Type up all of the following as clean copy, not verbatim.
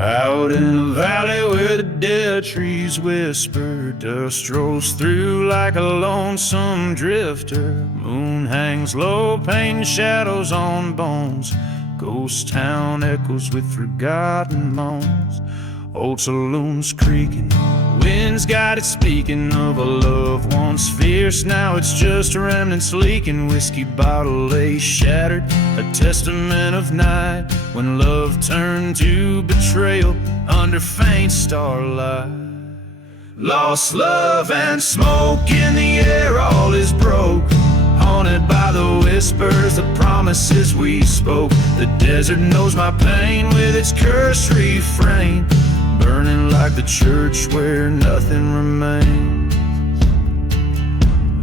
Out in a valley where the dead trees whisper, dust rolls through like a lonesome drifter. Moon hangs low, painting shadows on bones. Ghost town echoes with forgotten moans. Old saloons creaking, wind's got it speaking of a love once fierce. Now it's just remnants leaking. Whiskey bottle lay shattered, a testament of night when love turned to betrayal under faint starlight. Lost love and smoke in the air, all is broke. Haunted by the whispers, the promises we spoke. The desert knows my pain with its cursed refrain, burning like the church where nothing remains.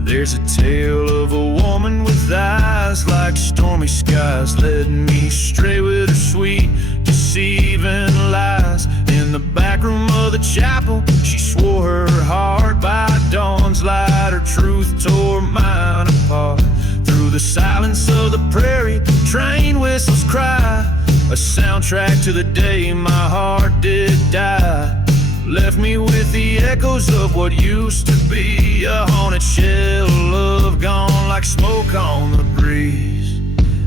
There's a tale of a woman with eyes like stormy skies, led me stray with her sweet, deceiving lies. In the back room of the chapel, she swore her heart by dawn's light. Her truth tore mine apart. Through the silence of the prairie, train whistles cry, a soundtrack to the day my heart did die. Left me with the echoes of what used to be, a haunted shell of gone like smoke on the breeze.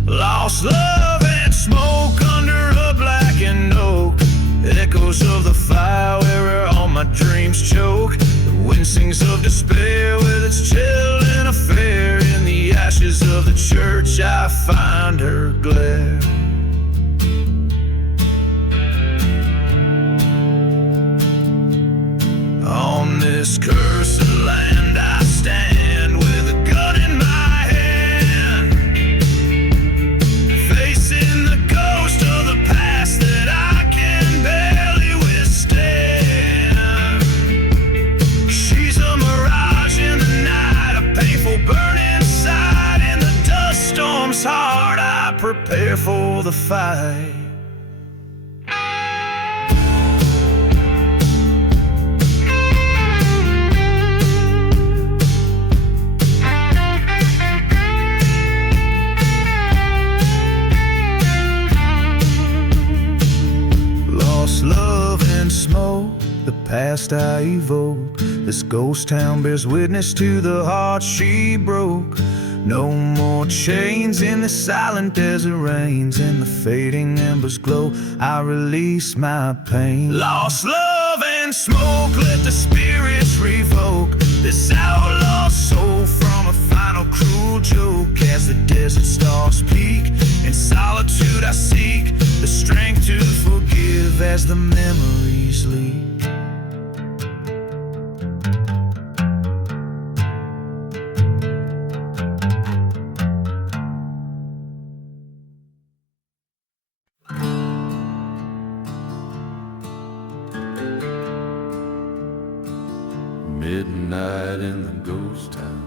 Lost love and smoke under a blackened oak, echoes of the fire where all my dreams choke. The wind sings of despair with its chilling affair. In the ashes of the church I find her glare. On this cursed land I stand with a gun in my hand, facing the ghost of the past that I can barely withstand. She's a mirage in the night, a painful burn inside. In the dust storm's heart I prepare for the fight. Love and smoke, the past I evoke. This ghost town bears witness to the heart she broke. No more chains in the silent desert rains. In the fading embers glow, I release my pain. Lost love and smoke, let the spirits revoke this outlaw soul from a final cruel joke. As the desert stars peak, in solitude I seek the strength to forgive as the memories leak. Midnight in the ghost town,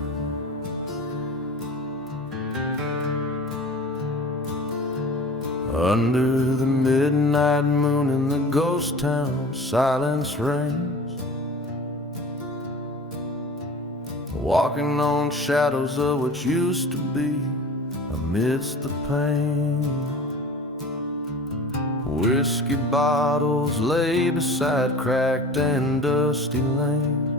under the midnight moon in the ghost town, silence reigns. Walking on shadows of what used to be amidst the pain. Whiskey bottles lay beside cracked and dusty lanes.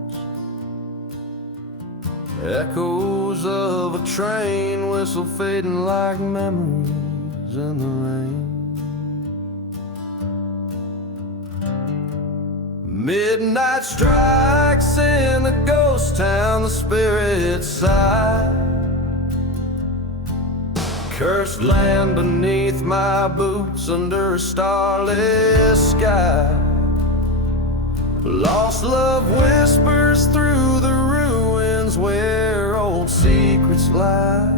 Echoes of a train whistle fading like memories in the rain. Midnight strikes in the ghost town, the spirits sigh. Cursed land beneath my boots under a starless sky. Lost love whispers through the ruins where old secrets lie.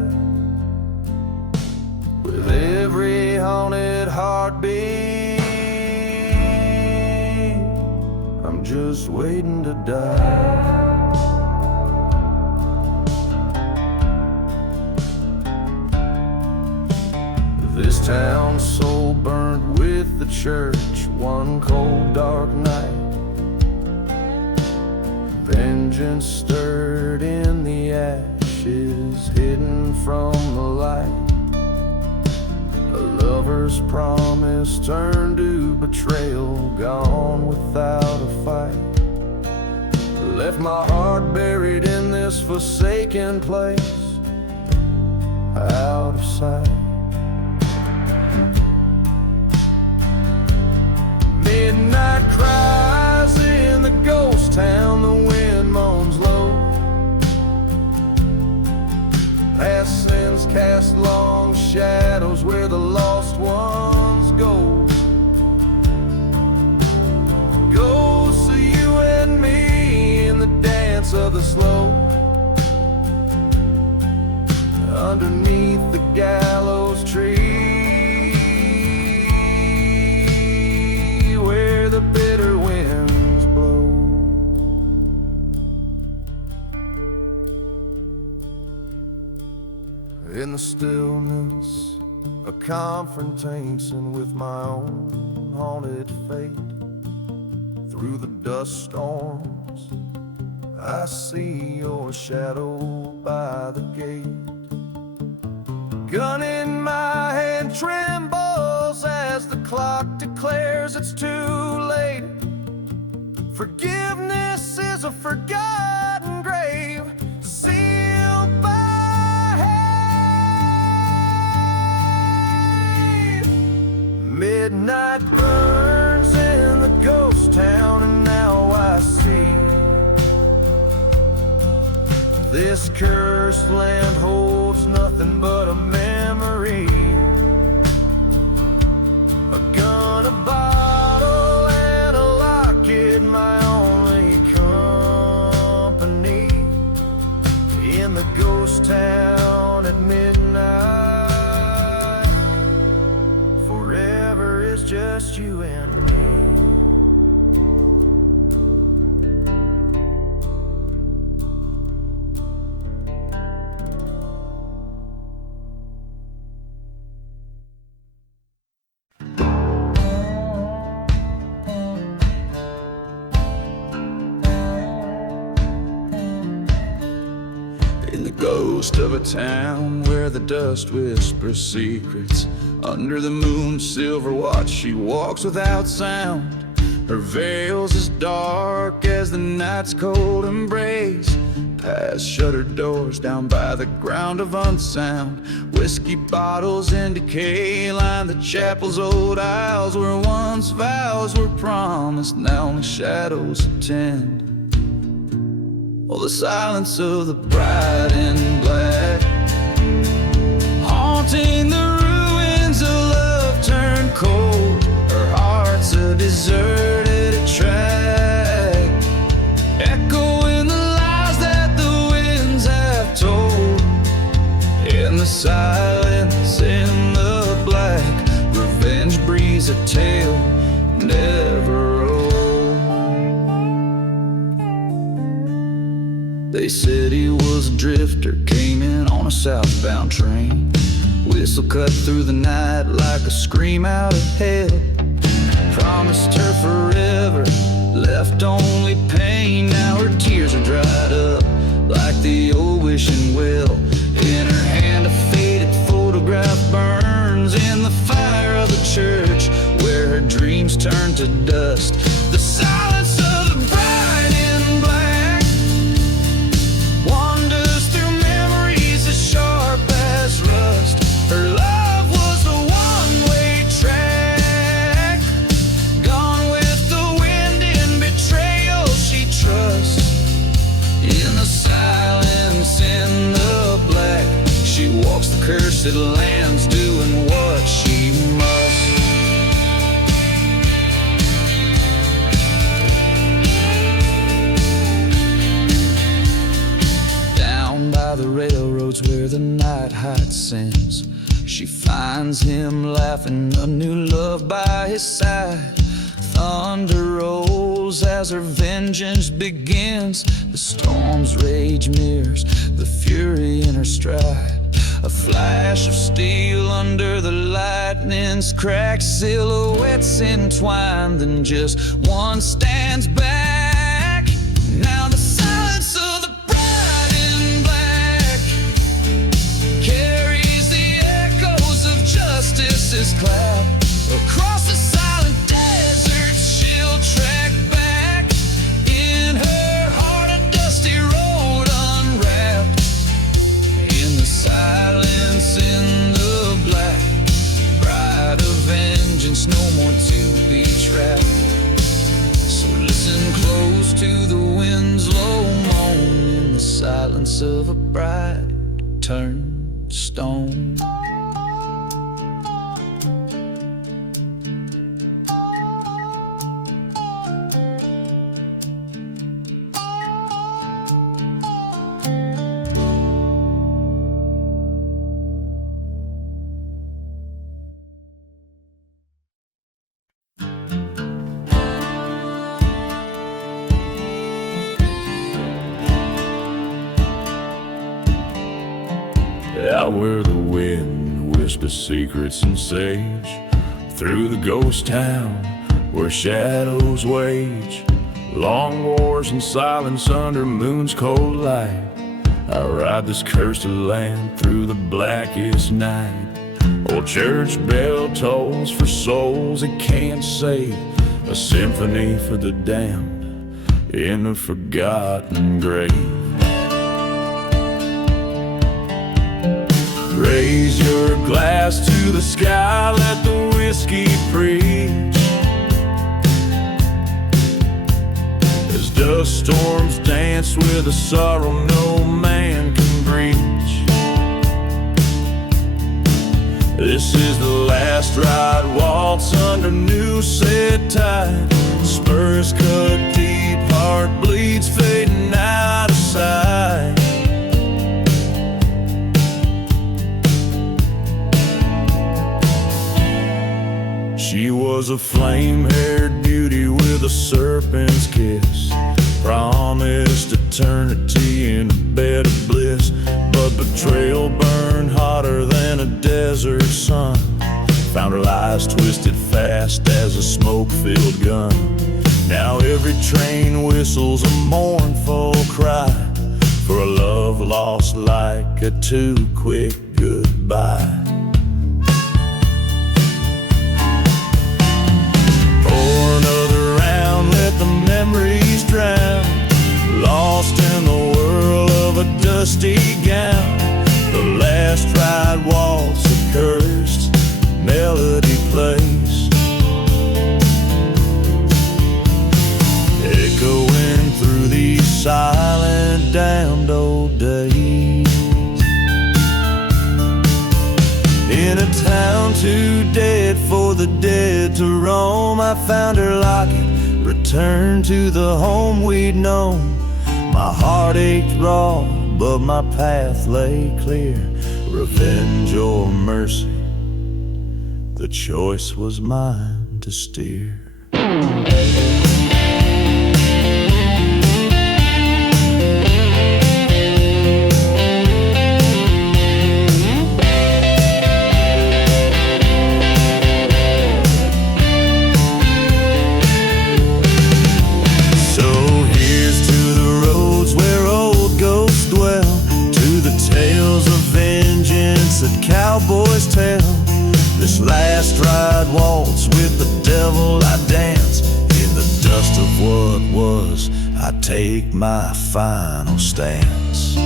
With every haunted heartbeat, I'm just waiting to die. This town soul burned with the church one cold dark night. Vengeance stirred in the ashes hidden from the light. A love lover's promise turned to betrayal, gone without a fight. Left my heart buried in this forsaken place, out of sight. Midnight cries in the ghost town, the wind moans low. Past sins cast long shadows where the lost ones go. Ghosts of you and me in the dance of the slow. Underneath the gallows tree, where the bitter winds blow. In the stillness, a confrontation with my own haunted fate. Through the dust storms, I see your shadow by the gate. Gun in my hand trembles as the clock declares it's too late. Forgiveness is a forgotten grave, sealed by hate. Midnight burns in the ghost town, and now I see this cursed land holds nothing but a memory. A gun, a bottle, and a locket, my only company. In the ghost town at midnight, forever is just you and me. Ghost of a town where the dust whispers secrets. Under the moon's silver watch she walks without sound. Her veil's as dark as the night's cold embrace. Past shuttered doors down by the ground of unsound. Whiskey bottles in decay line the chapel's old aisles, where once vows were promised, now only shadows attend. Oh, the silence of the bride in black, haunting the ruins of love turned cold. Her heart's a deserted track, echoing the lies that the winds have told. In the silence, in the black, revenge breathes a tale never old. They said he was a drifter, came in on a southbound train. Whistle cut through the night like a scream out of hell. Promised her forever, left only pain. Now her tears are dried up like the old wishing well. In her hand a faded photograph burns in the fire of the church, where her dreams turn to dust. The silence of the bride in black wanders through memories as sharp as rust. Her love was a one-way track, gone with the wind in betrayal she trusts. In the silence, in the black, she walks the cursed lands, doing what she must. Down by the railroads where the night hides sins, she finds him laughing, a new love by his side. Thunder rolls as her vengeance begins. The storm's rage mirrors the fury in her stride. A flash of steel under the lightning's cracked silhouettes entwined, then just one stands back. Now the silence of the bride in black carries the echoes of justice's clash. remnants of a bride turned stone. Out where the wind whispers secrets and sage, through the ghost town where shadows wage, long wars and silence under moon's cold light. I ride this cursed land through the blackest night. Old church bell tolls for souls it can't save, a symphony for the damned in a forgotten grave. Raise your glass to the sky, let the whiskey preach, as dust storms dance with a sorrow no man can breach. This is the last ride waltz under new set tide. Spurs cut deep, heart bleeds fading out of sight. She was a flame-haired beauty with a serpent's kiss, promised eternity in a bed of bliss. But betrayal burned hotter than a desert sun, found her lies twisted fast as a smoke-filled gun. Now every train whistles a mournful cry for a love lost like a too quick goodbye. Memories drown, lost in the whirl of a dusty gown. The last ride waltz, a cursed melody plays, echoing through these silent, damned old days. In a town too dead for the dead to roam, I found her locking, returned to the home we'd known. My heart ached raw, but my path lay clear. Revenge or mercy, the choice was mine to steer. That cowboys tell, this last ride waltz with the devil I dance. In the dust of what was, I take my final stance.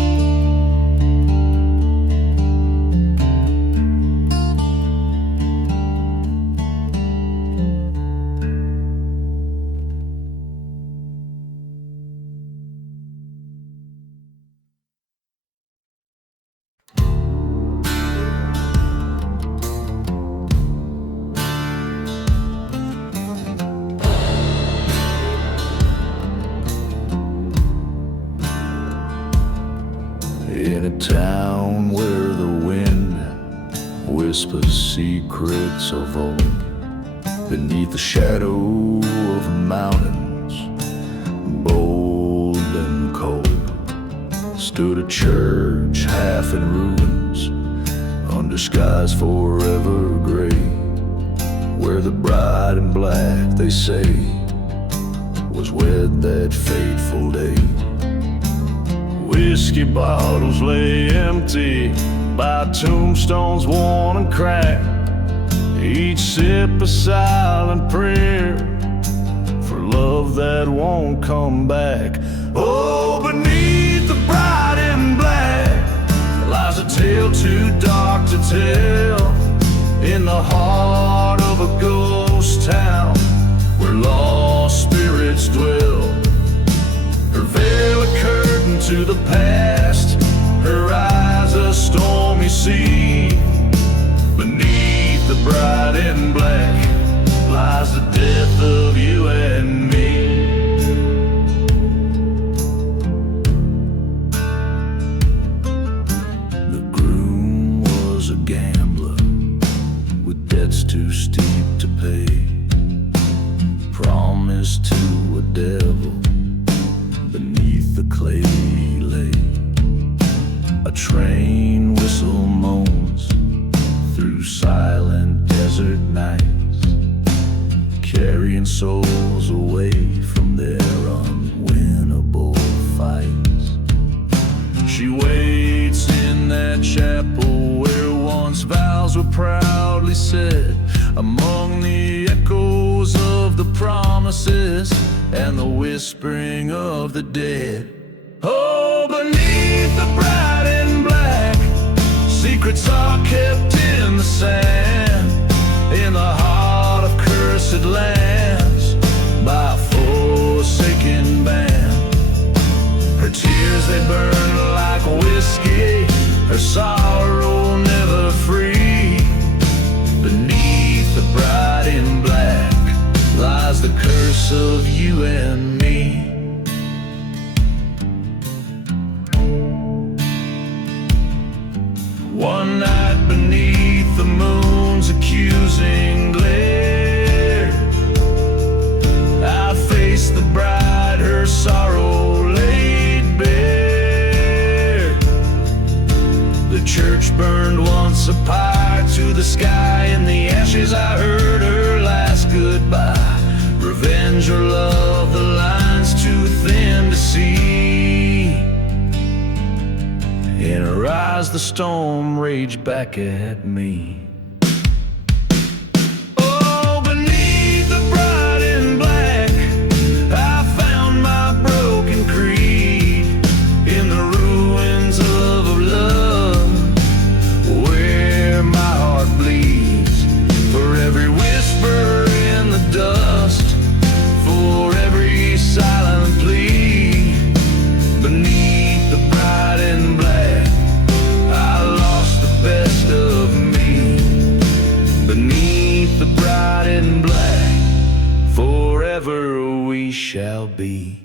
In a town where the wind whispers secrets of old, beneath the shadow of mountains, bold and cold, stood a church half in ruins, under skies forever gray, where the bride in black, they say, was wed that fateful day. Whiskey bottles lay empty by tombstones worn and cracked, each sip a silent prayer for love that won't come back. Oh, beneath the bride in black lies a tale too dark to tell, in the heart of a ghost town where lost spirits dwell. Her veil a curtain to the past, her eyes a stormy sea. Beneath the bright and black lies the death of you and me. The groom was a gambler with debts too steep to pay, promised to a devil beneath the clay he lay. A train whistle moans through silent desert nights, carrying souls away from their unwinnable fights. She waits in that chapel where once vows were proudly said, among the echoes of the promises and the whispering of the dead. Oh, beneath the bright and black, secrets are kept in the sand, in the heart of cursed lands, by a forsaken band. Her tears, they burn like whiskey, her sorrow never free. Beneath the bright and black lies the curse of you and me. One night beneath the moon's accusing glare, I faced the bride, her sorrow laid bare. The church burned once a pyre to the sky. In the ashes I heard her last goodbye. Revenge or love, the line's too thin to see. In her eyes the storm raged back at me. Oh, beneath the bright and black, I found my broken creed in the ruins of a love where my heart bleeds. For every whisper in the dust, for every silent plea, beneath the bright and black, I lost the best of me. Beneath the bright and black, forever we shall be.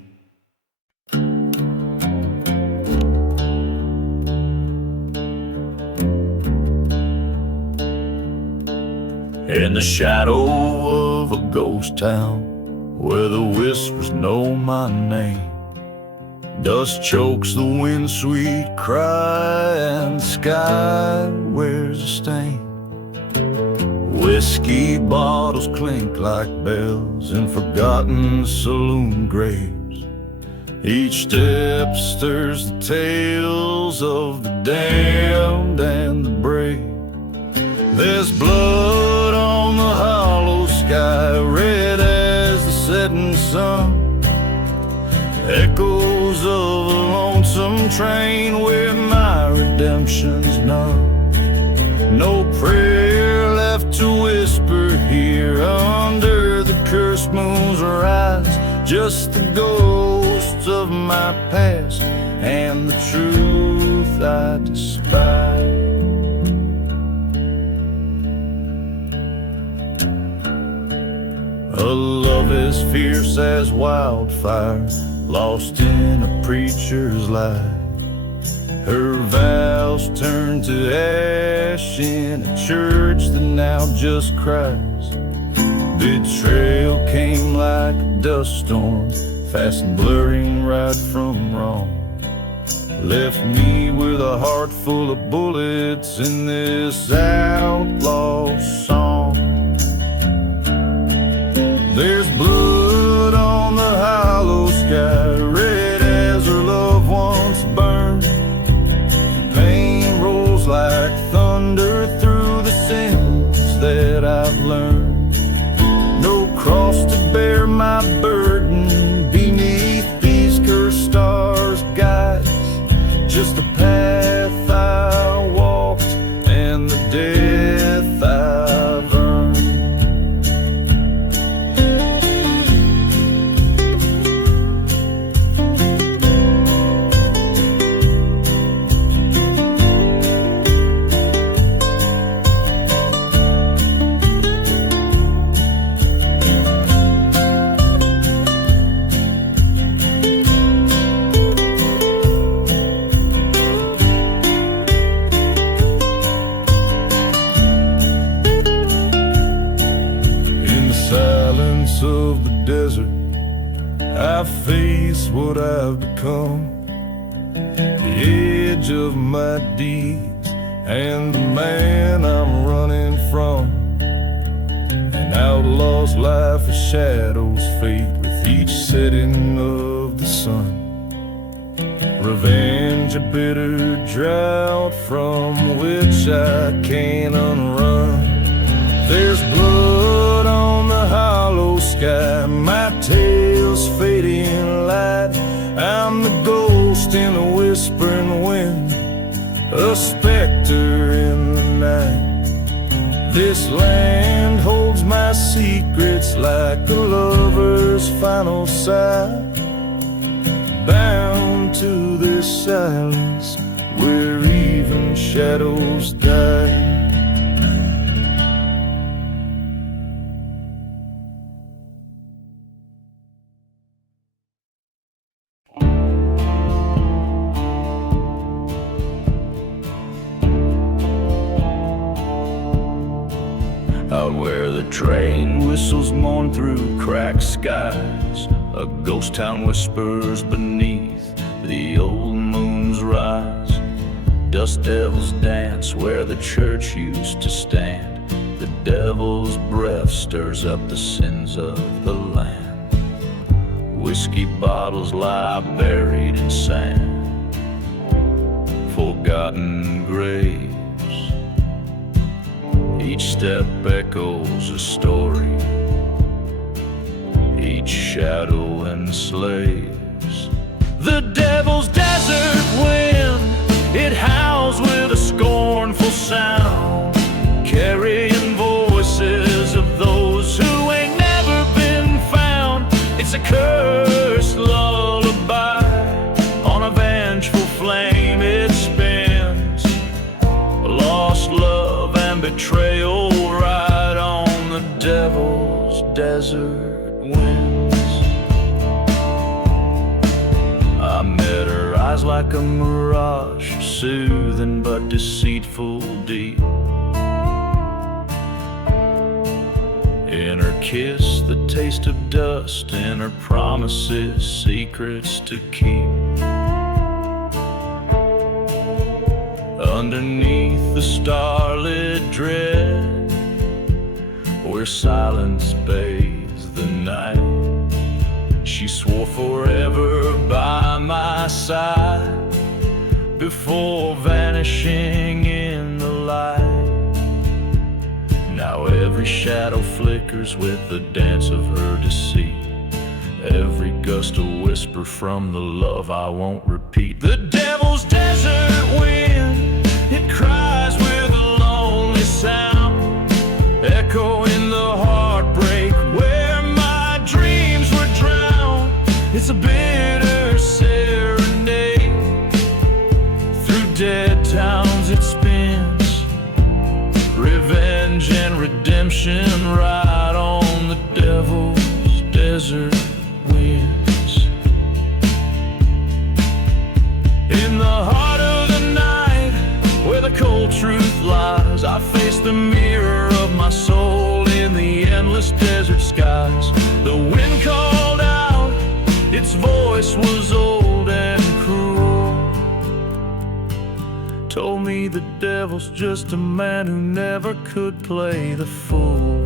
In the shadow of a ghost town, where the whispers know my name, dust chokes the wind, sweet cry, and the sky wears a stain. Whiskey bottles clink like bells in forgotten saloon graves. Each step stirs the tales of the damned and the brave. There's blood on the hollow sky, red as the setting sun. Echoes of a lonesome train where my redemption's none. No prayer left to whisper here under the cursed moon's rise. Just the ghosts of my past and the truth I despise. A love as fierce as wildfire, lost in a preacher's lie. Her vows turned to ash in a church that now just cries. Betrayal came like a dust storm, fast and blurring right from wrong. Left me with a heart full of bullets in this outlaw song. There's blood on the hollow sky, red as her loved ones burned. Pain rolls like thunder through the sins that I've learned. No cross to bear my burden beneath these cursed stars, guides. Just the path I walked and the death I've darkness of the desert, I face what I've become, the edge of my deeds and the man I'm running from. An outlaw's life, a shadow's fate with each setting of the sun. Revenge, a bitter drought from which I can't unrun. There's blood on the hollow sky, my tale's fading light. I'm the ghost in the whispering wind, a specter in the night. This land holds my secrets like a lover's final sigh, bound to their silence where even shadows die. Out where the train whistles mourn through cracked skies, a ghost town whispers beneath the old moon's rise. Dust devils dance where the church used to stand. The devil's breath stirs up the sins of the land. Whiskey bottles lie buried in sand, forgotten graves. Each step echoes a story, each shadow enslaves. The devil's desert wind, it howls with a scornful sound, carrying voices of those who ain't never been found. It's a cursed lullaby, on a vengeful flame it spins. Lost love and betrayal ride on the devil's desert winds. I met her eyes like a mirage, soothing but deceitful deep. In her kiss, the taste of dust, in her promises, secrets to keep. Underneath the starlit dread, where silence bathes the night, she swore forever by my side before vanishing in the light. Now every shadow flickers with the dance of her deceit, every gust a whisper from the love I won't repeat. The devil's desert wind, it cries with a lonely sound, echoing the heartbreak where my dreams were drowned. It's a bitter serenade, through dead towns it spins, revenge and redemption ride on the devil's desert winds. In the heart of the night, where the cold truth lies, I face the mirror of my soul in the endless desert skies. The wind called out, its voice was old and cruel, told me the devil's just a man who never could play the fool.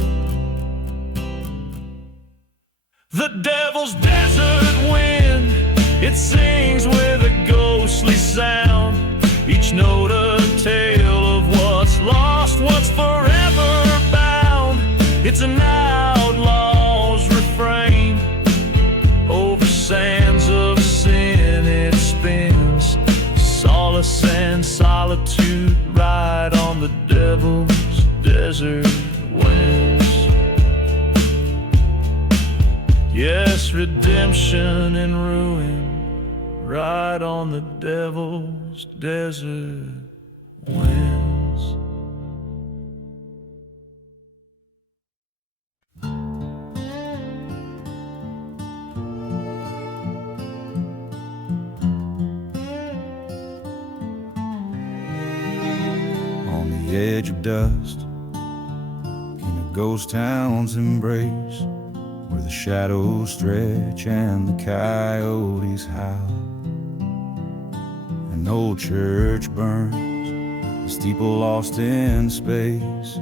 The devil's desert wind, it sings with a ghostly sound, each note a tale of what's lost, what's forever bound. It's an outlaw's refrain, over sands of sin it spins. Solace and solitude ride on the devil's desert winds. Yes, redemption and ruin ride on the devil's desert winds. On the edge of dust, in a ghost town's embrace, where the shadows stretch and the coyotes howl. An old church burns, the steeple lost in space.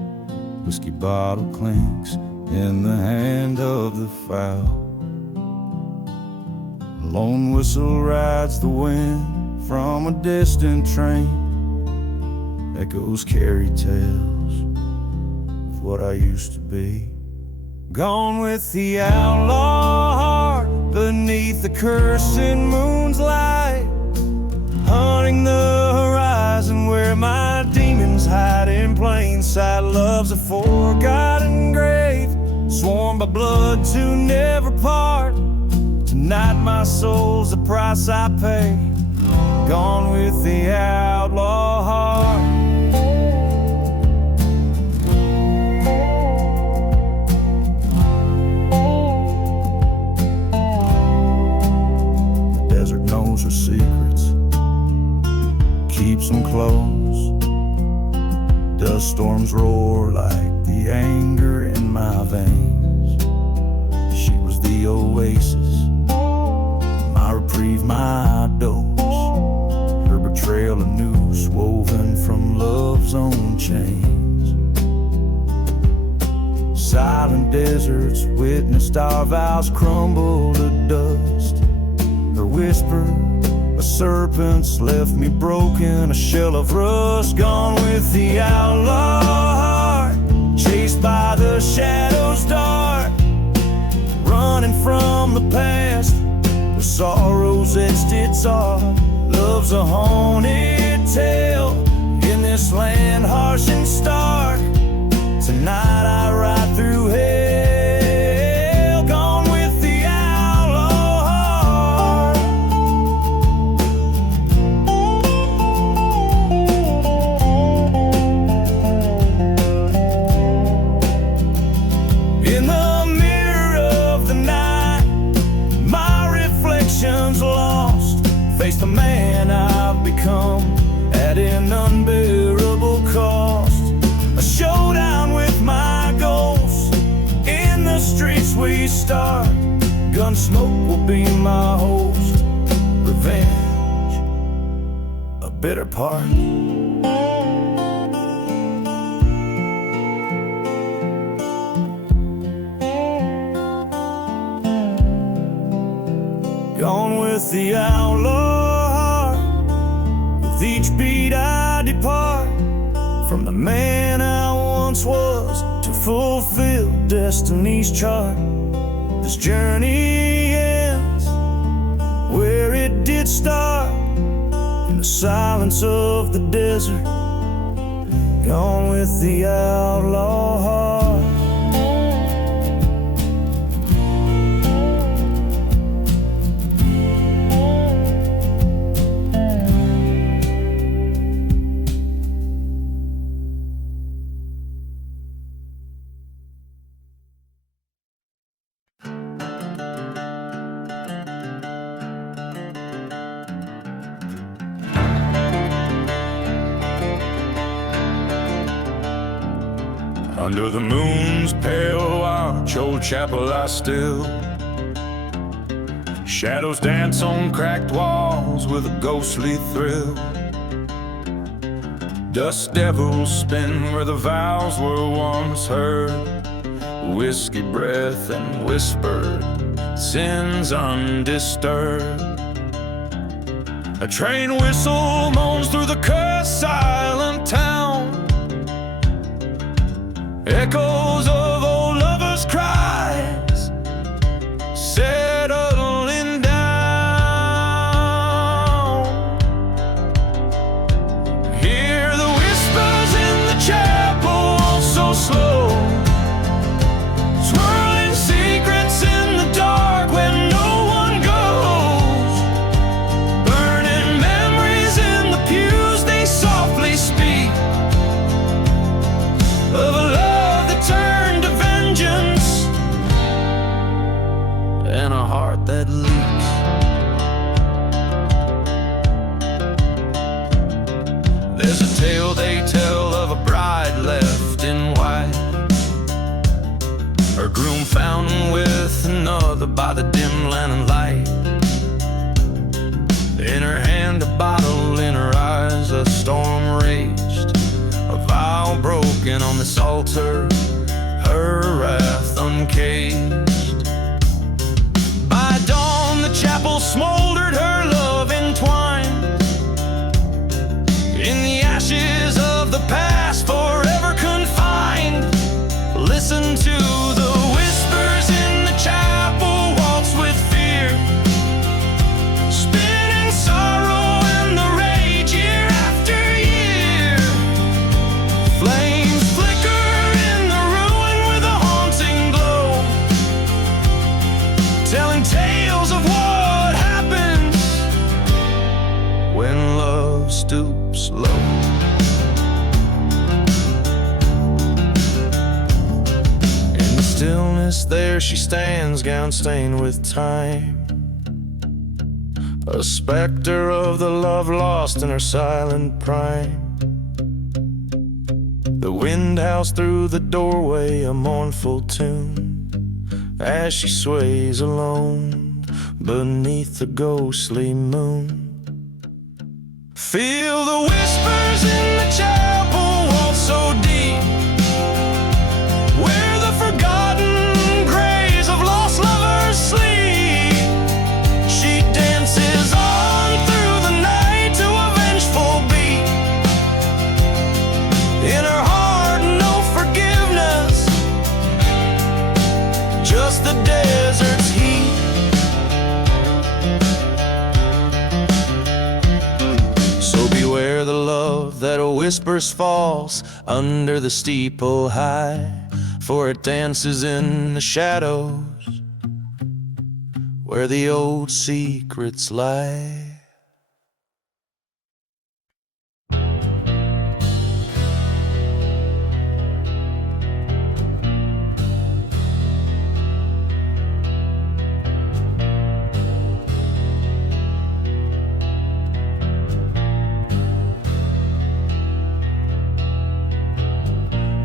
Whiskey bottle clinks in the hand of the fowl. A lone whistle rides the wind from a distant train. Echoes carry tales of what I used to be. Gone with the outlaw heart beneath the cursing moon's light, hunting the horizon where my demons hide in plain sight. Love's a forgotten grave, sworn by blood to never part. Tonight my soul's the price I pay. Gone with the outlaw heart. The desert knows her secrets, keeps them close. Dust storms roar like the anger in my veins. She was the oasis, my reprieve, my dose. Her betrayal, a noose woven from love's own chains. Silent deserts witnessed our vows crumble to dust. Her whisper, a serpent's left me broken, a shell of rust. Gone with the outlaw heart, chased by the shadows dark, running from the past where sorrow's etched its art. Love's a haunted tale in this land harsh and stark. Tonight I ride through hell, gone with the outlaw heart. In the mirror of the night, my reflection's lost. Face the man I've become at an unbearable cost. A showdown with my ghosts in the streets we start. Gunsmoke will be my host, revenge a bitter part. Gone with the outlaw heart, with each beat I depart from the man I once was to fulfill destiny's chart. This journey ends where it did start, in the silence of the desert. Gone with the outlaw heart. Under the moon's pale watch, old chapel I still. Shadows dance on cracked walls with a ghostly thrill. Dust devils spin where the vows were once heard. Whiskey breath and whispered, sins undisturbed. A train whistle moans through the cursed silent town. Echoes of old lovers' cries settling down. Hear the whispers in the chapel so slow, swirling secrets in the dark where no one goes. Burning memories in the pews, they softly speak of a love that by the dim lantern light. In her hand a bottle, in her eyes a storm raged. A vow broken on this altar, her wrath uncaged. By dawn the chapel smoldered, her love entwined in the ashes of the past, forever confined. Listen to the whispers in the chapel, waltz with fear, spinning sorrow in the rage year after year. Flames flicker in the ruin with a haunting glow, telling tales of what happens when love stoops low. Stillness there she stands, gown stained with time, a specter of the love lost in her silent prime. The wind howls through the doorway, a mournful tune, as she sways alone beneath the ghostly moon. Feel the whispers in the chapel, waltz so deep, where the forgotten graves of lost lovers sleep. She dances on through the night to a vengeful beat. In her heart no forgiveness, just the desert's heat. So beware the love that whispers false under the steeple high, for it dances in the shadows where the old secrets lie.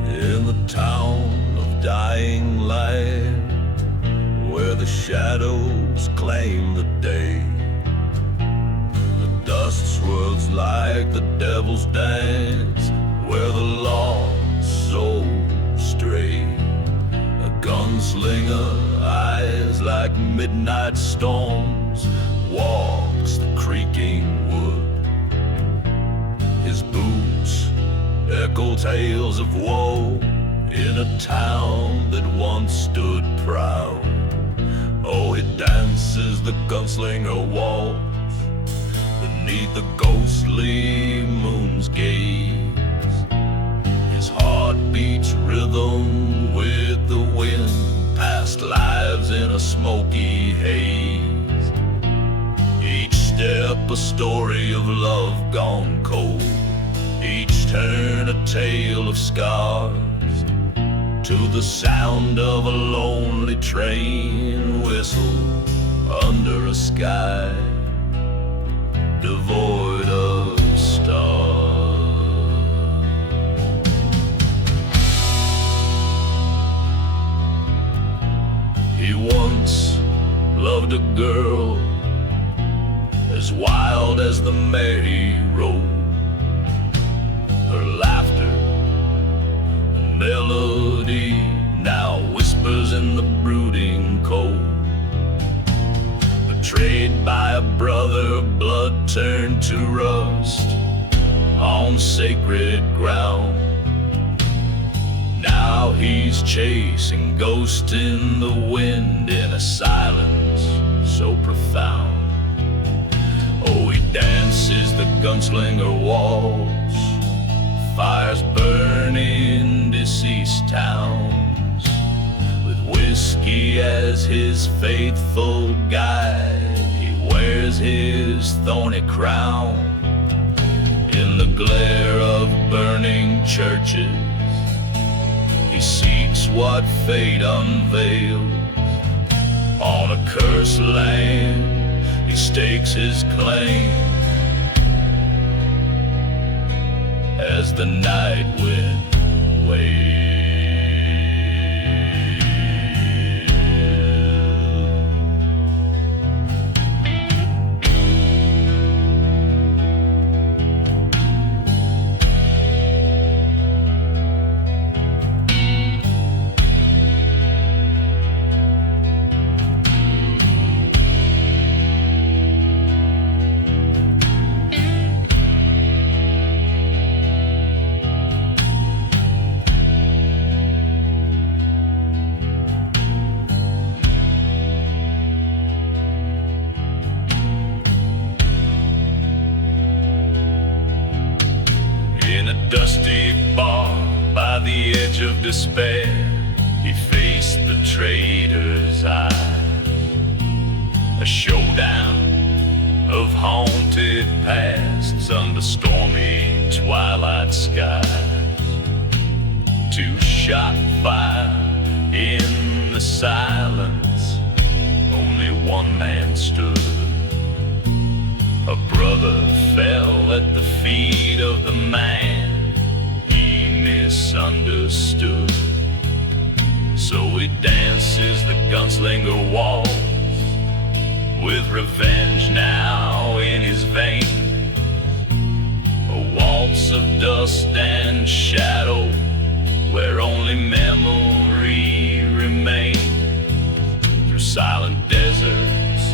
In the town dying light, where the shadows claim the day, the dust swirls like the devil's dance, where the lost souls stray. A gunslinger, eyes like midnight storms, walks the creaking wood. His boots echo tales of woe in a town that once stood proud. Oh, he dances the gunslinger waltz beneath the ghostly moon's gaze. His heart beats rhythm with the wind, past lives in a smoky haze. Each step a story of love gone cold, each turn a tale of scars, to the sound of a lonely train whistle under a sky devoid of stars. He once loved a girl as wild as the merry road. Her laughter, melody, now whispers in the brooding cold. Betrayed by a brother, blood turned to rust on sacred ground. Now he's chasing ghosts in the wind in a silence so profound. Oh, he dances the gunslinger waltz, fires burn in deceased towns, with whiskey as his faithful guide. He wears his thorny crown in the glare of burning churches. He seeks what fate unveils. On a cursed land he stakes his claim, as the night wind wails. edge of despair, he faced the traitor's eye. A showdown of haunted pasts under stormy twilight skies. Two shot fire in the silence, only one man stood. A brother fell at the feet of the man he misunderstood. So he dances the gunslinger waltz, with revenge now in his veins. A waltz of dust and shadow, where only memory remains. Through silent deserts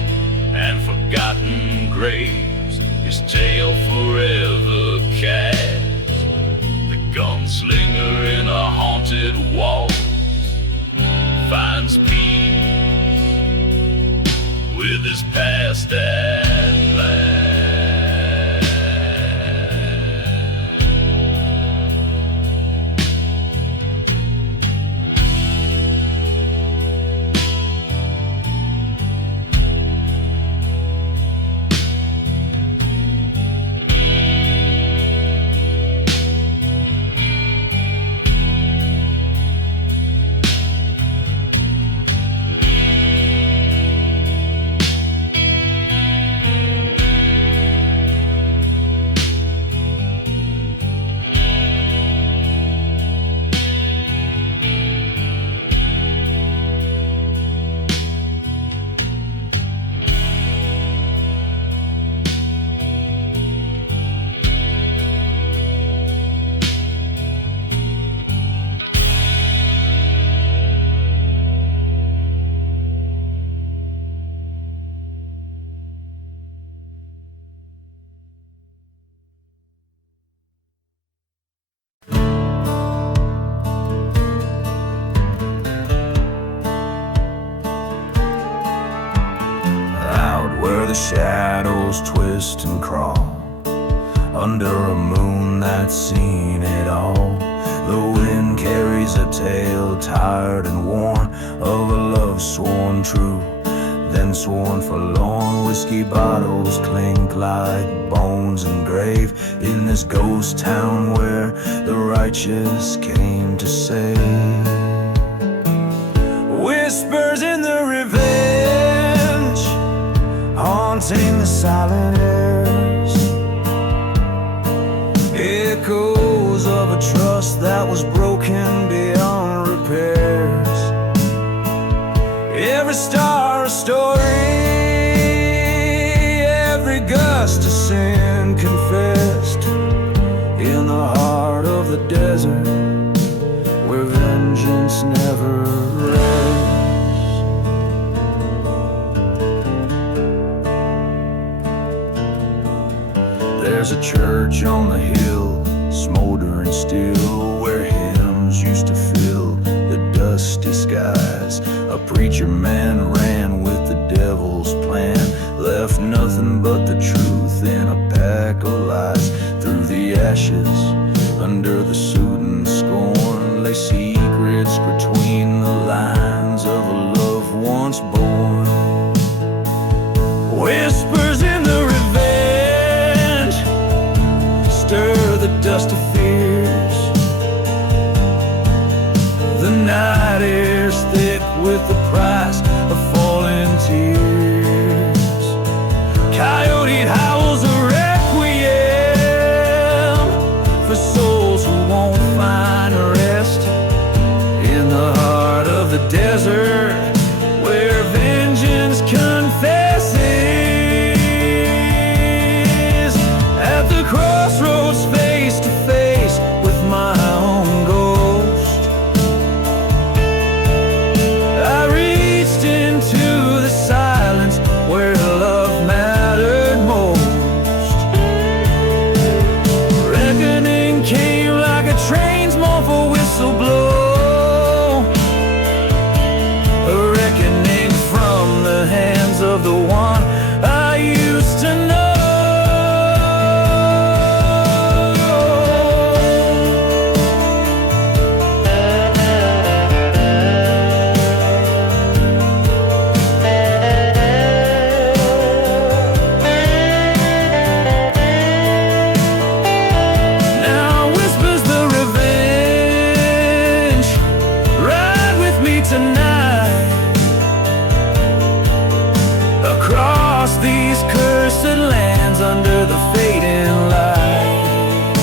and forgotten graves, his tale forever cast. The gunslinger in a haunted waltz finds peace with his past at last. The shadows twist and crawl under a moon that's seen it all. The wind carries a tale, tired and worn, of a love sworn true, then sworn forlorn. Whiskey bottles clink like bones engraved in this ghost town where the righteous came to save. Whispers in the revenge, haunting the silent airs. Echoes of a trust that was broken beyond repairs. Every star a story, every gust a sin confessed. In the heart of the desert, where vengeance never rests. There's a church on the hill, smoldering still, where hymns used to fill the dusty skies. A preacher man ran with the devil's plan, left nothing but the truth in a pack of lies. Through the ashes, under the suit and scorn, lay secrets between the lines of a love once born. Whispers in the revenge, stir the dust of fears. The night air's thick with the price of falling tears. Coyote howls a requiem for souls who won't find rest. In the heart of the desert, where vengeance confesses. At the crossroads, face to face with my own ghost, I reached into the silence where love mattered most. Reckoning came like a train's mournful whistle blow. A tonight. Across these cursed lands under the fading light,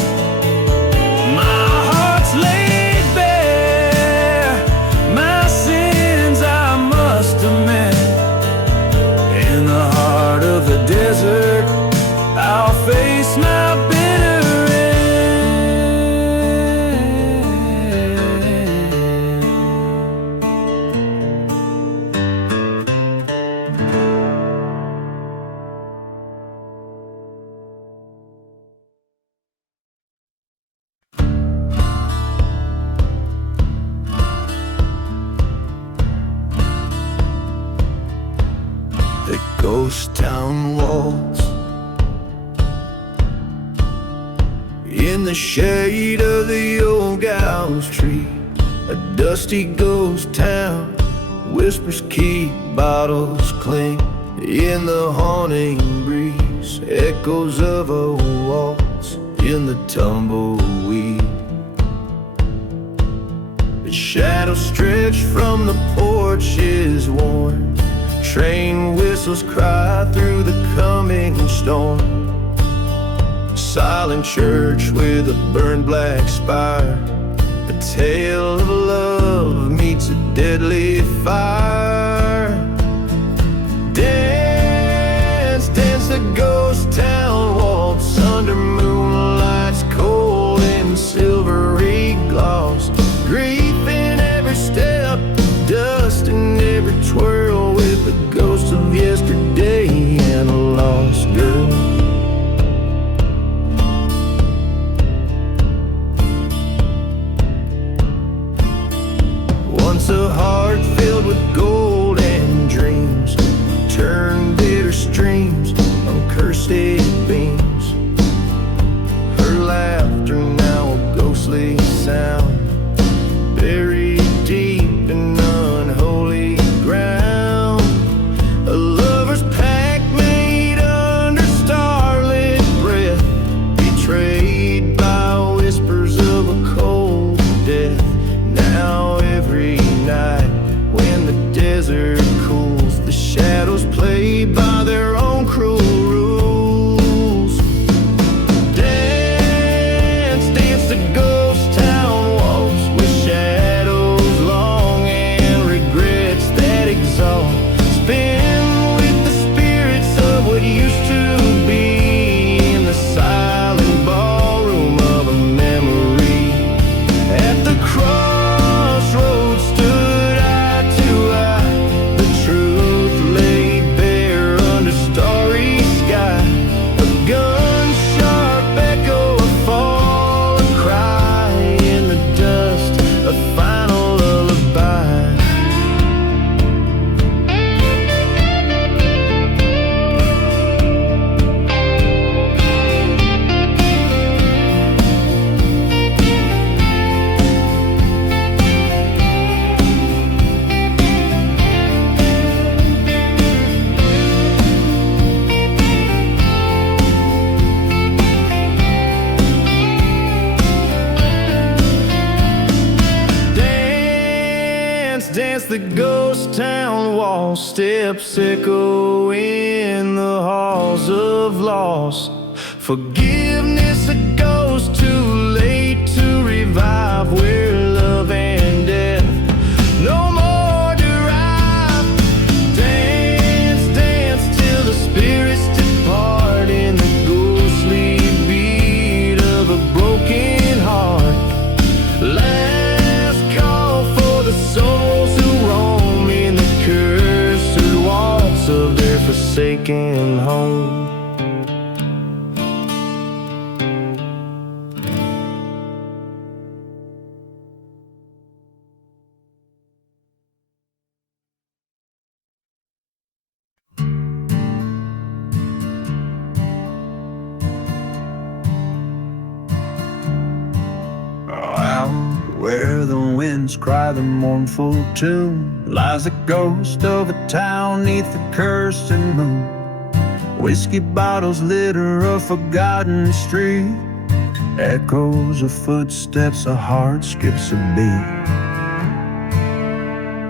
my heart's laid bare, my sins I must amend. In the heart of the desert, I'll face my bitter the ghost town walls in the shade of the old gallows tree. A dusty ghost town, whispers keep, bottles clink in the haunting breeze. Echoes of a waltz in the tumbleweed. The shadows stretch from the porches worn. Train whistles cry through the coming storm. Silent church with a burned black spire. A tale of love meets a deadly fire. Dance, dance the ghost town waltz under moonlight's cold and silvery gloss. Grief in every step, dust in every twirl, with the ghost of yesterday and a lost girl. Once a heart filled with gold and dreams turned bitter streams on cursed beams. Her laughter now a ghostly sound, buried deep in unholy ground. A lover's pact made under starlit breath, betrayed by whispers of a cold death. Now every night when the desert cools, the shadows play by their own cruel rules. Dance, dance the ghost town waltz with shadows long and regrets that exalt. Spin with the spirits of what used to be in the silent ballroom of a memory. At the crossroads stood eye to eye, the truth laid bare under starry sky. A gun-sharp echo, a fallen cry in the dust, a final lullaby. Dance, dance the ghost town wall, steps echo in the halls of loss. Forgiveness a ghost too late to revive, where love and death no more derive. Dance, dance till the spirits depart in the ghostly beat of a broken heart. Last call for the souls who roam in the cursed waltz of their forsaken home. Where the winds cry the mournful tune, lies a ghost of a town neath the cursed moon. Whiskey bottles litter a forgotten street, echoes of footsteps, a heart skips a beat.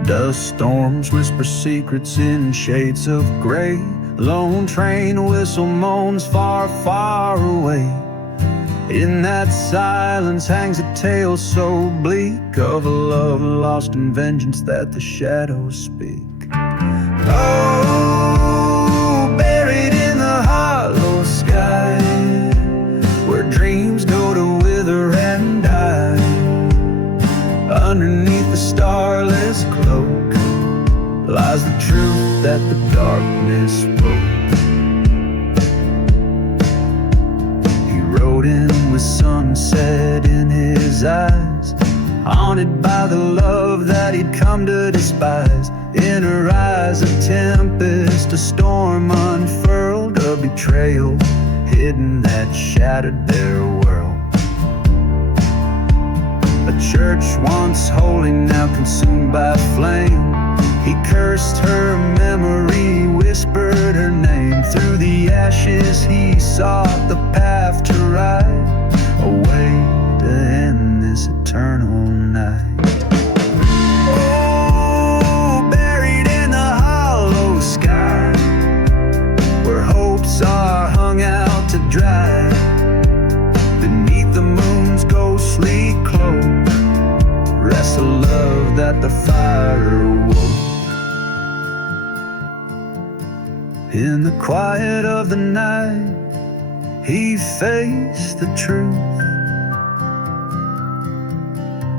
Dust storms whisper secrets in shades of gray. Lone train whistle moans far, far away. In that silence hangs a tale so bleak of a love lost in vengeance that the shadows speak. Oh, buried in the hollow sky, where dreams go to wither and die. Underneath the starless cloak lies the truth that the darkness spoke. He rode in with sunset in his eyes, haunted by the love that he'd come to despise. In her eyes a tempest, a storm unfurled, a betrayal hidden that shattered their world. A church once holy, now consumed by flame. He cursed her memory, whispered her name. Through the ashes he sought the path to ride, a way to end this eternal night. Oh, buried in the hollow sky, where hopes are hung out to dry. Beneath the moon's ghostly cloak rests a love that the fire awoke. In the quiet of the night, he faced the truth.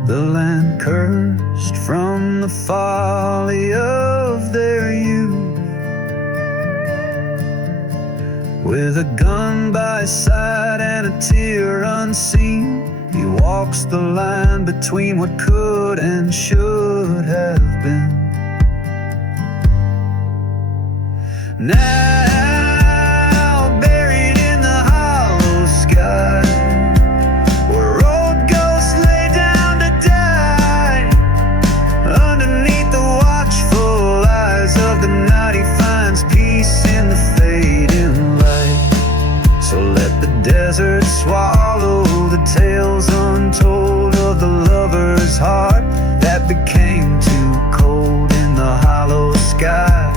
The land cursed from the folly of their youth. With a gun by his side and a tear unseen, he walks the line between what could and should have been. Now buried in the hollow sky, where old ghosts lay down to die. Underneath the watchful eyes of the night, he finds peace in the fading light. So let the desert swallow the tales untold of the lover's heart that became too cold in the hollow sky.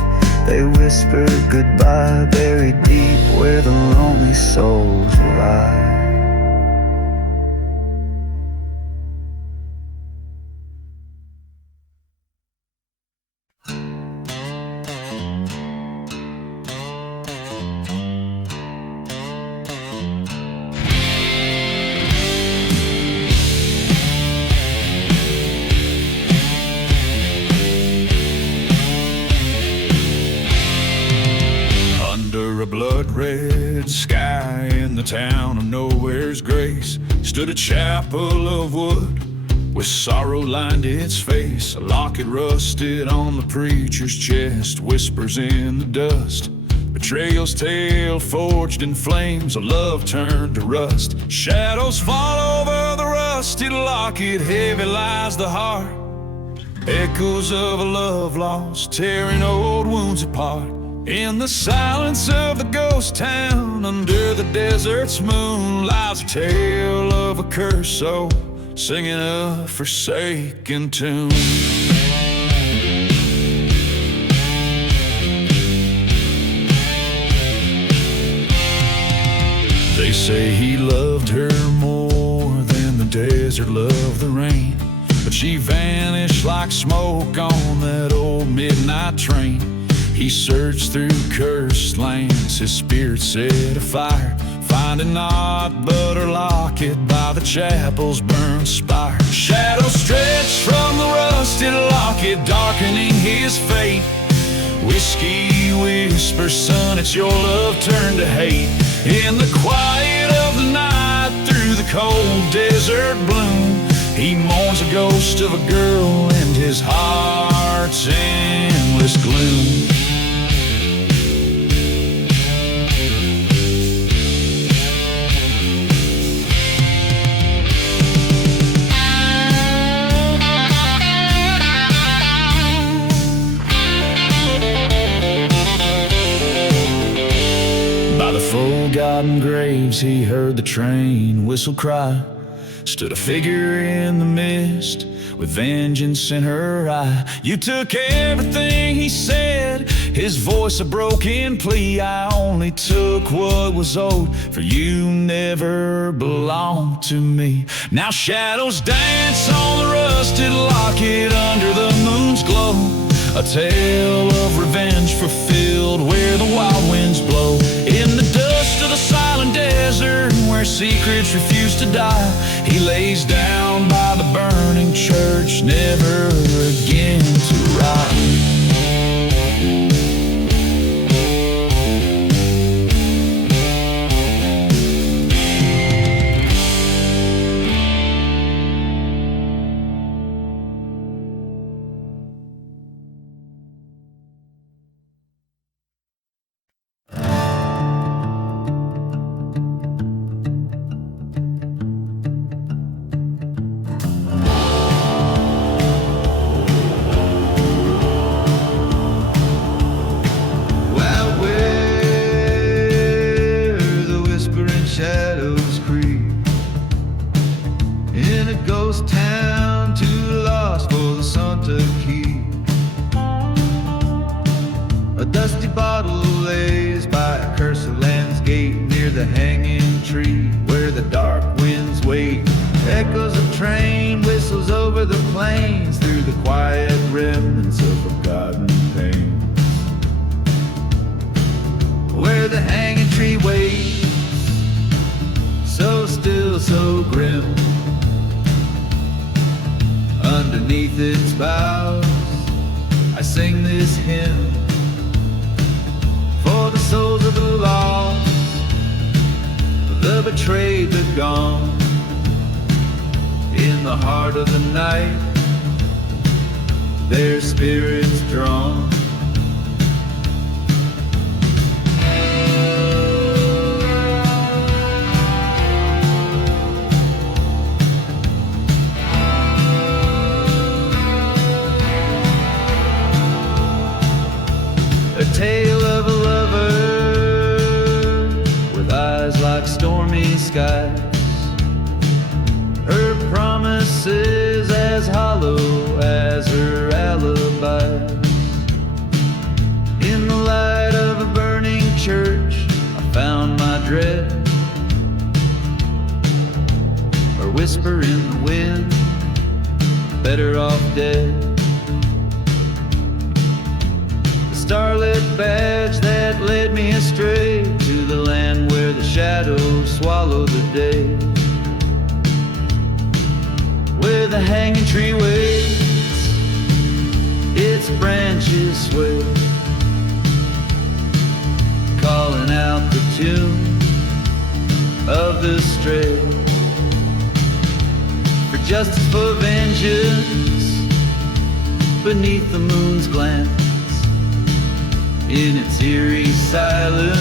They whisper goodbye, buried deep where the lonely souls lie. A blood-red sky in the town of nowhere's grace stood a chapel of wood with sorrow lined its face. A locket rusted on the preacher's chest, whispers in the dust. Betrayal's tale forged in flames, a love turned to rust. Shadows fall over the rusted locket, heavy lies the heart. Echoes of a love lost, tearing old wounds apart. In the silence of the ghost town, under the desert's moon, lies a tale of a cursed soul, singing a forsaken tune. They say he loved her more than the desert loved the rain, but she vanished like smoke on that old midnight train. He searched through cursed lands, his spirit set afire, finding naught but her locket by the chapel's burned spire. Shadows stretched from the rusted locket, darkening his fate. Whiskey whispers, son, it's your love turned to hate. In the quiet of the night, through the cold desert gloom, he mourns the ghost of a girl and his heart's endless gloom. Forgotten graves, he heard the train whistle cry. stood a figure in the mist with vengeance in her eye. You took everything he said, his voice a broken plea. I only took what was owed, for you never belonged to me. Now shadows dance on the rusted locket under the moon's glow, a tale of revenge fulfilled where the wild winds blow. In the dust of the silent desert where secrets refuse to die, he lays down by the burning church, never again to rise. Ghost town, too lost for the sun to keep. A dusty bottle lays by a cursed land's gate, near the hanging tree where the dark winds wait. Echoes of train whistles over the plains, through the quiet remnants of forgotten pains. Where the hanging tree waits, so still, so grim. Underneath its boughs, I sing this hymn for the souls of the lost, the betrayed, the gone. In the heart of the night, their spirits drawn. A tale of a lover with eyes like stormy skies, her promises as hollow as her alibis. In the light of a burning church, I found my dread, her whisper in the wind, better off dead. Starlit badge that led me astray to the land where the shadows swallow the day, where the hanging tree waits, its branches sway, calling out the tune of the stray. For justice, for vengeance, beneath the moon's glance, in its eerie silence,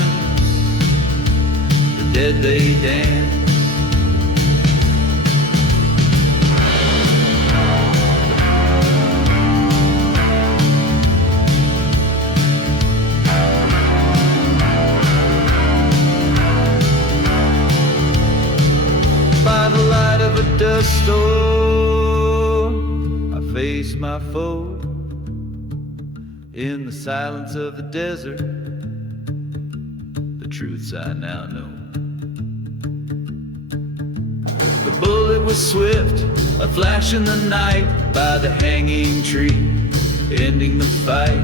the dead they dance. By the light of a dust storm, I face my foe. In the silence of the desert, the truths I now know. The bullet was swift, a flash in the night by the hanging tree, ending the fight.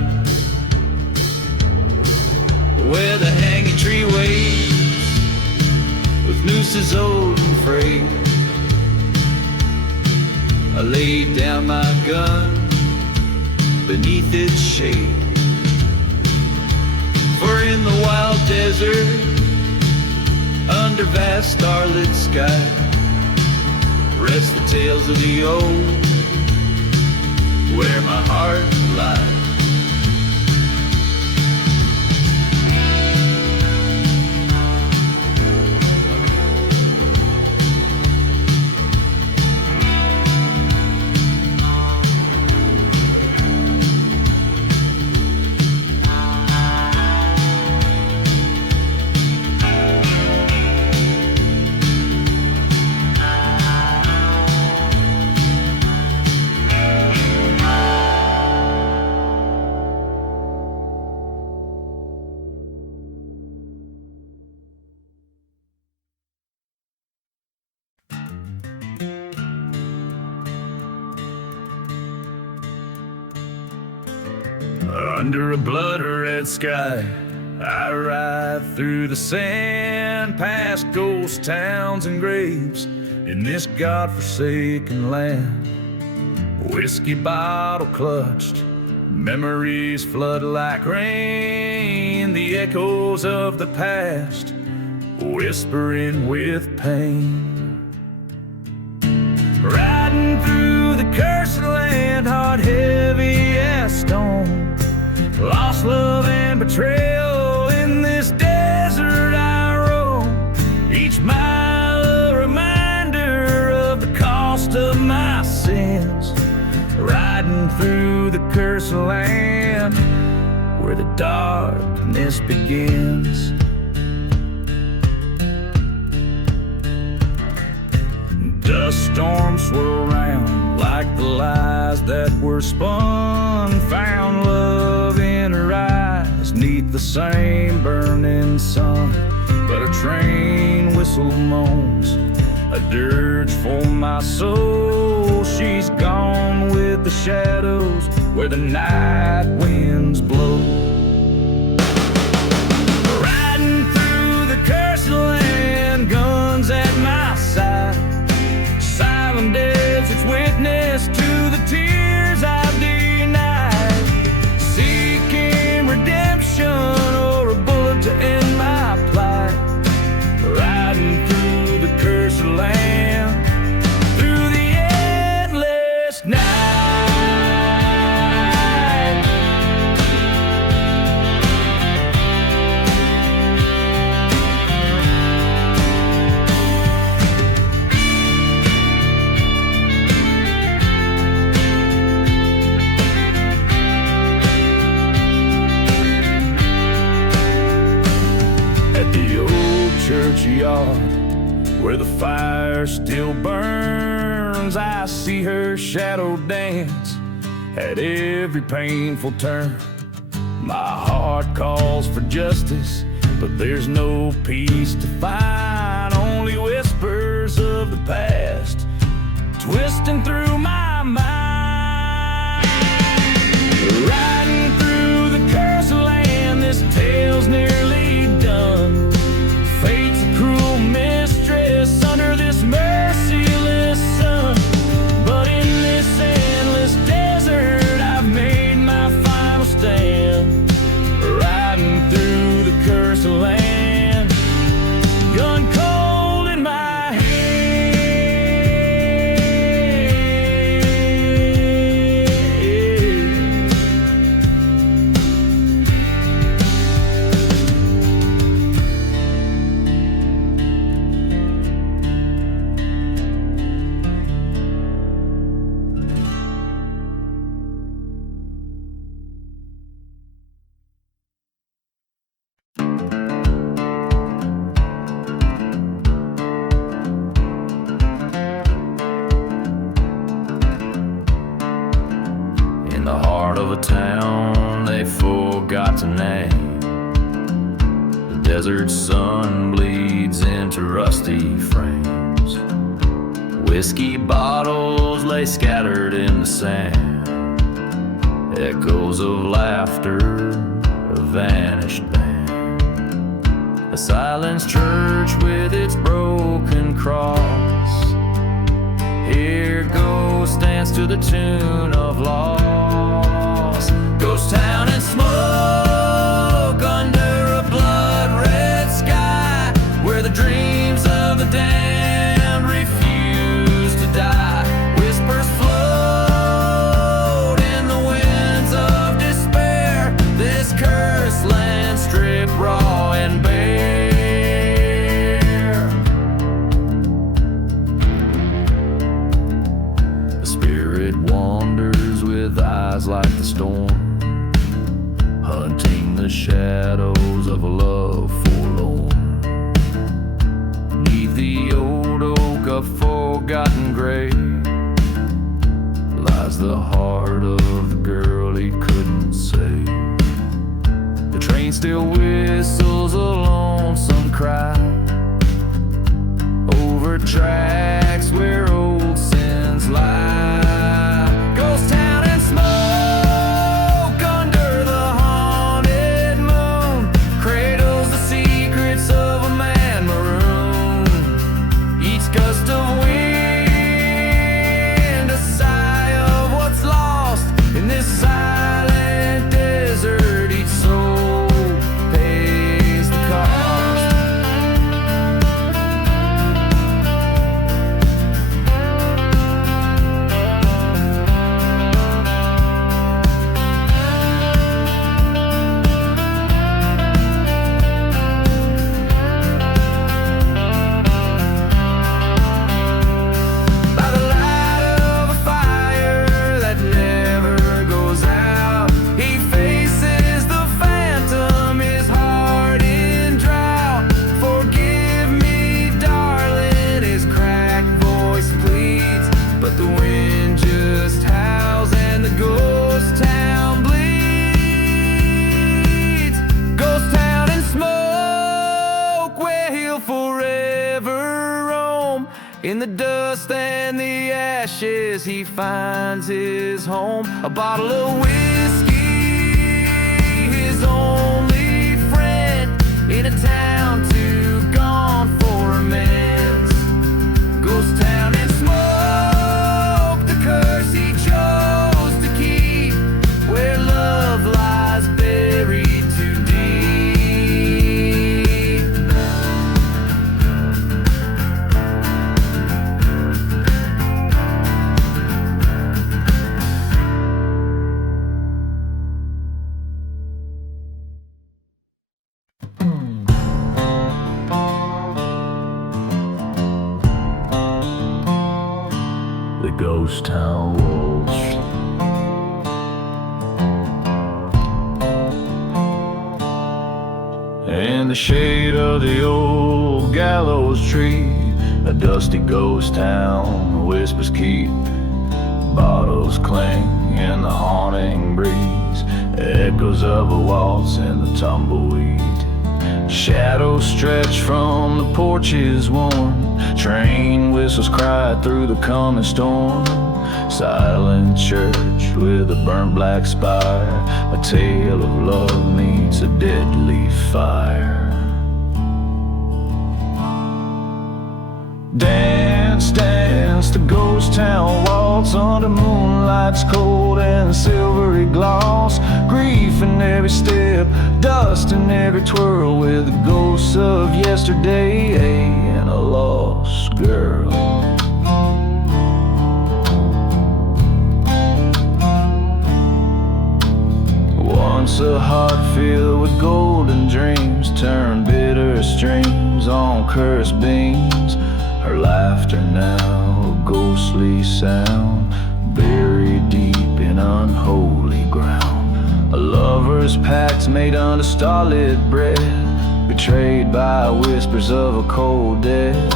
Where the hanging tree waits, with nooses old and frayed, I laid down my gun beneath its shade. For in the wild desert, under vast starlit sky, rest the tales of the old, where my heart lies. Under a blood-red sky, I ride through the sand, past ghost towns and graves in this godforsaken land. Whiskey bottle clutched, memories flood like rain, the echoes of the past whispering with pain. Riding through the cursed land, heart heavy as stone, lost love and betrayal in this desert I roam. Each mile a reminder of the cost of my sins. Riding through the cursed land where the darkness begins. Dust storms swirl around like the lies that were spun. Found love in her eyes neath the same burning sun. But a train whistle moans, a dirge for my soul. She's gone with the shadows where the night winds blow. Riding through the cursed land, guns at my side, silent desert's witness to the tears I've denied. Seeking redemption or a bullet to end my plight. Riding through the cursed land, through the endless night. At the old churchyard where the fire still burns, I see her shadow dance at every painful turn. My heart calls for justice, but there's no peace to find. Only whispers of the past twisting through my mind. Riding through the cursed land, this tale's nearly done. Fate's a cruel mistress under this merciless sun. But in this endless desert, I've made my final stand. Riding through the cursed land, gun cold in my hand. In the heart of a town they forgot to name, the desert sun bleeds into rusty frames. Whiskey bottles lay scattered in the sand, echoes of laughter, a vanished band. A silenced church with its broken cross, here ghost dance to the tune of loss. Ghost town and smoke under a blood-red sky, where the dreams of the damned refuse to die. Whispers float in the winds of despair, this cursed land stripped raw and bare. The spirit wanders with eyes like the storm, hunting the shadows of a love forlorn. Neath the old oak, a forgotten grave, lies the heart of the girl he couldn't save. The train still whistles a lonesome cry over tracks where old sins lie. Ghost town and smoke under the ashes he finds his home. A bottle of whiskey, his only friend, in a town too gone for amends. Ghost town and smoke, the curse he chose to keep, where love lies buried too deep. The ghost town walls. In the shade of the old gallows tree, a dusty ghost town whispers keep. Bottles cling in the haunting breeze, echoes of a waltz in the tumbleweed. Shadows stretch from the porches worn, train whistles cry through the coming storm. Silent church with a burnt black spire, a tale of love meets a deadly fire. Dance, dance, the ghost town waltz under moonlight's cold and silvery gloss. Grief in every step, dust in every twirl, with the ghosts of yesterday and a lost girl. Once a heart filled with golden dreams turned bitter streams on cursed beams. Her laughter now a ghostly sound, buried deep in unholy ground. A lover's pact made under starlit breath, betrayed by whispers of a cold death.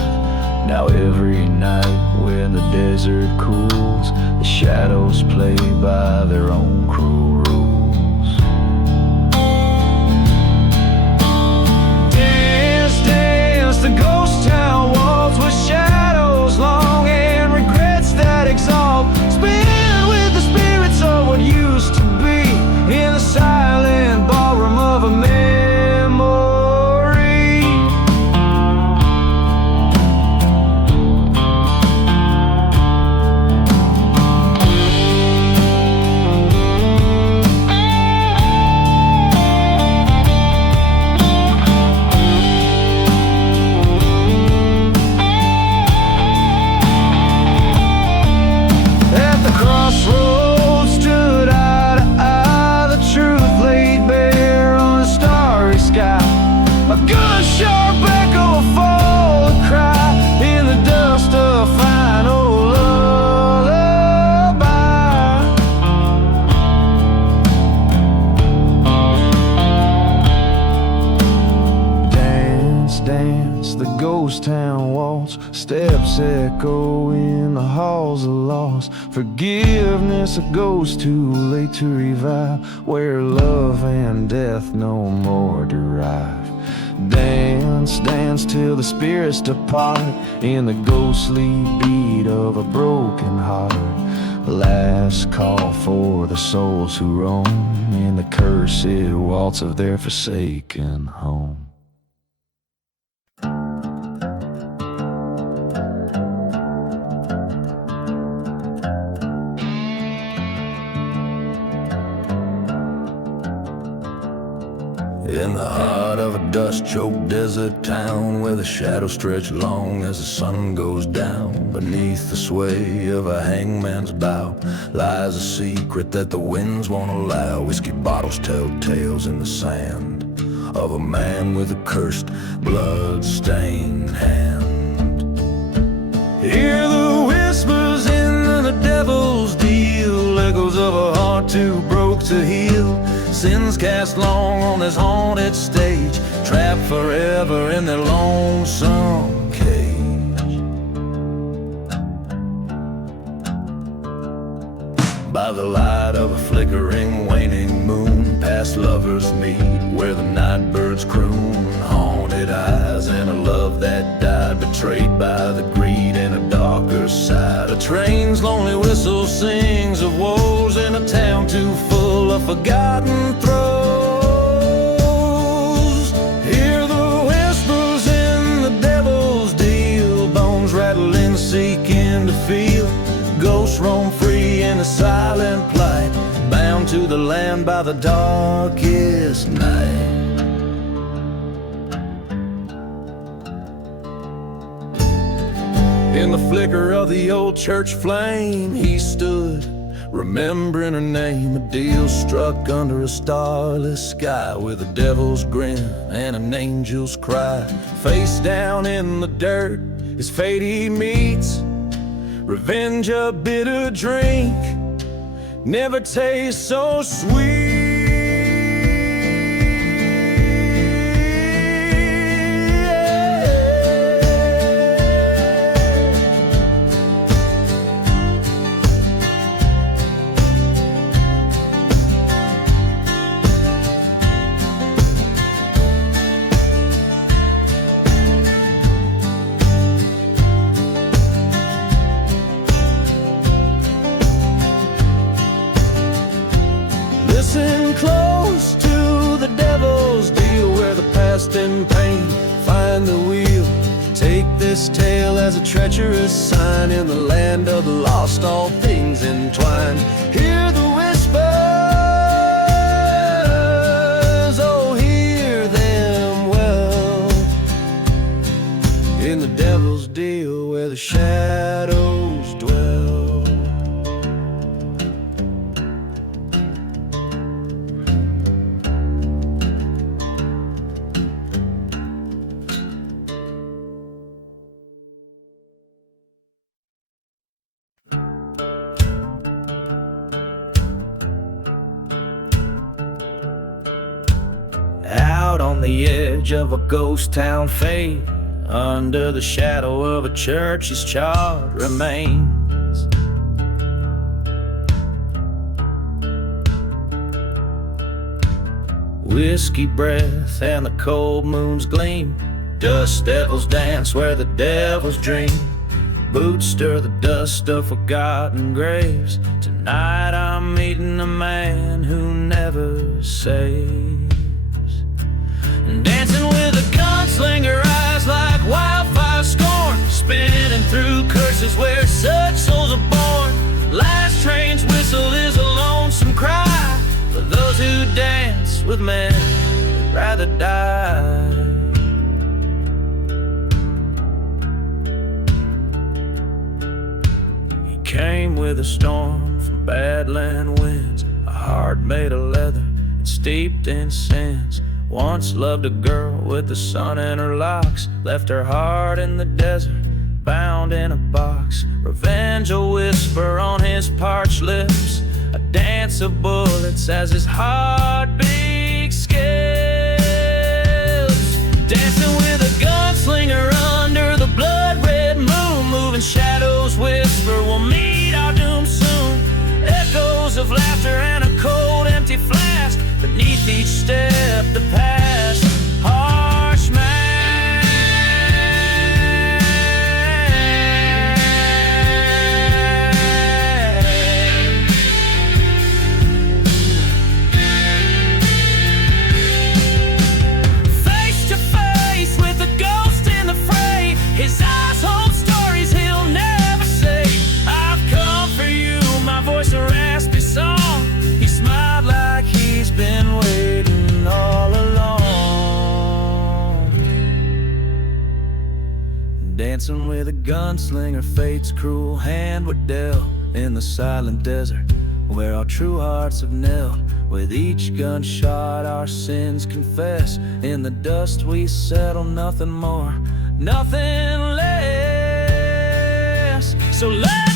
Now every night when the desert cools, the shadows play by their own cruel rules. Dance, dance, the ghost town waltz with shadows long and regrets that exalt. Spin with the spirits of what used to be in the silent ballroom of a memory. Crossroads stood eye to eye, the truth laid bare on a starry sky. A good sharp echo, a fallen cry in the dust of a final lullaby. Dance, dance, the ghost town waltz, steps echo in the halls of lost. Forgiveness, a ghost too late to revive, where love and death no more derive. Dance, dance till the spirits depart in the ghostly beat of a broken heart. Last call for the souls who roam in the cursed waltz of their forsaken home. In the heart of a dust-choked desert town, where the shadows stretch long as the sun goes down, beneath the sway of a hangman's bow lies a secret that the winds won't allow. Whiskey bottles tell tales in the sand of a man with a cursed, blood-stained hand. Hear the whispers in the devil's deal, echoes of a heart too broke to heal. Sins cast long on this haunted stage, trapped forever in their lonesome cage. By the light of a flickering, waning moon, past lovers meet where the night birds croon. Haunted eyes and a love that died, betrayed by the greed in a darker side. A train's lonely whistle sings of woes in a town too full of forgotten throes. Hear the whispers in the devil's deal, bones rattling, seeking to feel. Ghosts roam free in a silent plight, bound to the land by the darkest night. In the flicker of the old church flame, he stood, remembering her name. A deal struck under a starless sky, with a devil's grin and an angel's cry. Face down in the dirt, his fate he meets. Revenge a bitter drink, never tastes so sweet. Listen close to the devil's deal, where the past and pain find the wheel. Take this tale as a treacherous sign, in the land of the lost all things entwined. Hear the whispers, oh hear them well, in the devil's deal where the shadows dwell. Out on the edge of a ghost town fade, under the shadow of a church's charred remains. Whiskey breath and the cold moon's gleam, dust devils dance where the devils dream. Boots stir the dust of forgotten graves. Tonight I'm meeting a man who never saves. Dancing with a gunslinger, eyes like wildfire scorn, spinning through curses where such souls are born. Last train's whistle is a lonesome cry for those who dance with men who'd rather die. He came with a storm from badland winds, a heart made of leather and steeped in sins. Once loved a girl with the sun in her locks, left her heart in the desert, bound in a box. Revenge a whisper on his parched lips, a dance of bullets as his heartbeat skips. Dancing with a gunslinger under the blood-red moon, moving shadows whisper we'll meet our doom soon. Echoes of laughter and a cold empty flask, beneath each step the past harsh man. Face to face with a ghost in the fray, his eyes hold stories he'll never say. I've come for you, my voice a raspy song. He smiled like he's been waiting all along. Dancing with a gunslinger, fate's cruel hand were dealt, in the silent desert where our true hearts have knelt. With each gunshot our sins confess, in the dust we settle, nothing more, nothing less. So let